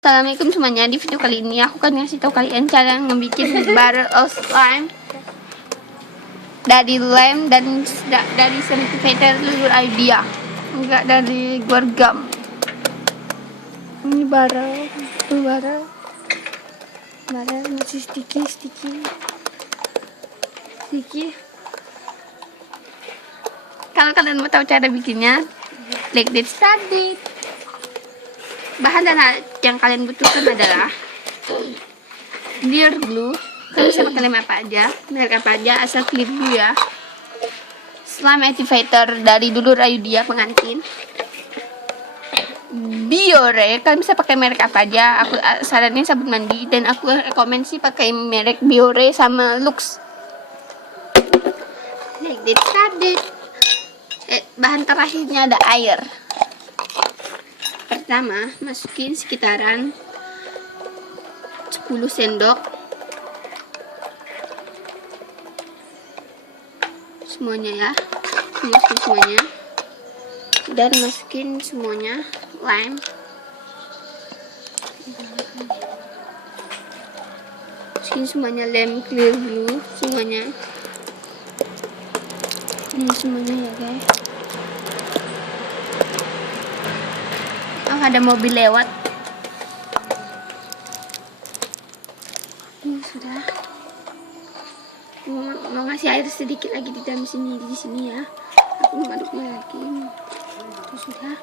Assalamualaikum semuanya. Di video kali ini aku akan ngasih tahu kalian cara ngebikin barel slime dari lem dan dari certified lulur idea, enggak dari guargam. Ini barel masih sticky. Kalau kalian mau tahu cara bikinnya, like this study. Bahan dan yang kalian butuhkan adalah clear glue. Kalian bisa pakai lem apa aja, merek apa aja, asal clear glue ya. Slime activator dari dulur Ayudia pengantin. Biore, kalian bisa pakai merek apa aja. Aku saranin sabun mandi dan aku rekomen sih pakai merek Biore sama Lux. Like this tadi. Bahan terakhirnya ada air. Pertama, masukin sekitaran 10 sendok semuanya ya, masukin semuanya, dan masukin semuanya lime, masukin semuanya lem clear glue semuanya, ini semuanya ya guys. Ada mobil lewat. Ini sudah. Mau ngasih air sedikit lagi di dalam sini, di sini ya. Aku mau aduknya lagi. Itu sudah.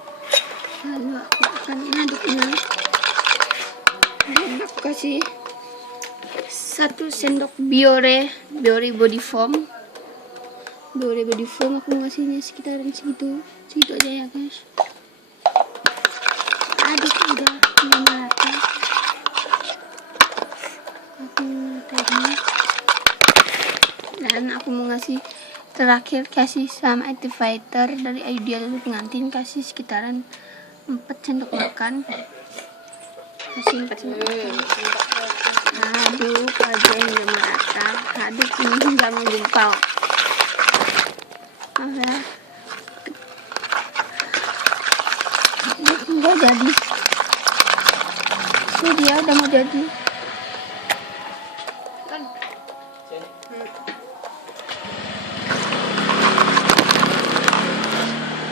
Lalu aku akan aduknya. Aku kasih 1 sendok Biore body foam. Biore body foam aku ngasihnya sekitaran segitu aja ya guys. Aduk udah merata. Dan aku mau ngasih terakhir, kasih sama activator dari Ayudia dulu pengantin, kasih sekitaran 4 sendok makan. Kasih 4 sendok makan. Aduk aja hingga merata. Aduk ini hingga menggumpal. Enggak jadi. So dia udah mau jadi.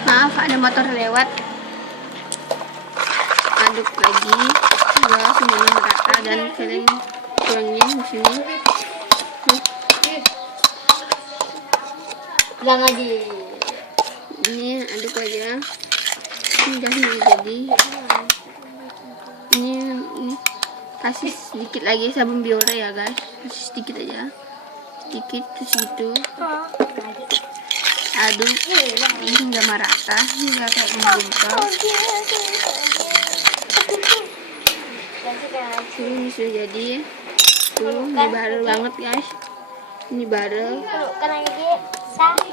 Maaf, ada motor lewat. Aduk lagi hingga semuanya merata dan kalian tuangnya di sini. Jangan aja. Ini aduk aja. Udah mau jadi. Ini kasih sedikit lagi sabun Biore ya guys, kasih sedikit aja, sedikit terus gitu. Aduk hingga merata, hingga kayak menggumpal. Ini sudah jadi. Tuh, ini barel banget guys. Ini barel.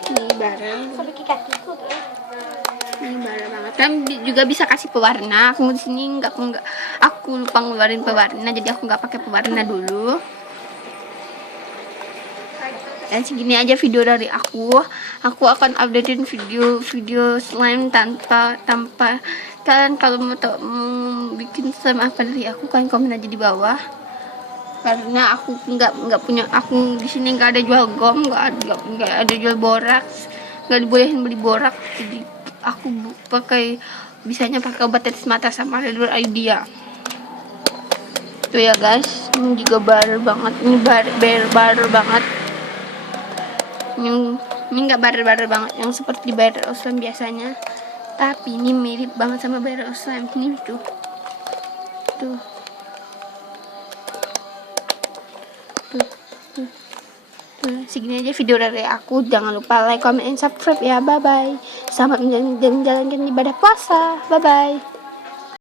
Ini barel. Ini barel banget. Kan juga bisa kasih pewarna. Aku di sini aku lupa ngeluarin pewarna, jadi aku nggak pakai pewarna dulu. Dan segini aja video dari aku. Aku akan updatein video slime tanpa. Kalian kalau mau bikin slime apa dari aku, kalian komen aja di bawah. Karena aku nggak punya, aku di sini nggak ada jual gom, nggak ada jual borax, nggak dibolehin beli borax, jadi aku bisanya pakai obat tetes mata sama lulur Ayudia. Tuh ya guys, ini juga barel banget, ini barel banget. Ini nggak barel banget yang seperti barel slime biasanya, tapi ini mirip banget sama barel slime. Ini tuh. Segini aja video dari aku. Jangan lupa like, comment, and subscribe ya. Bye bye. Selamat menjalankan ibadah puasa. Bye bye.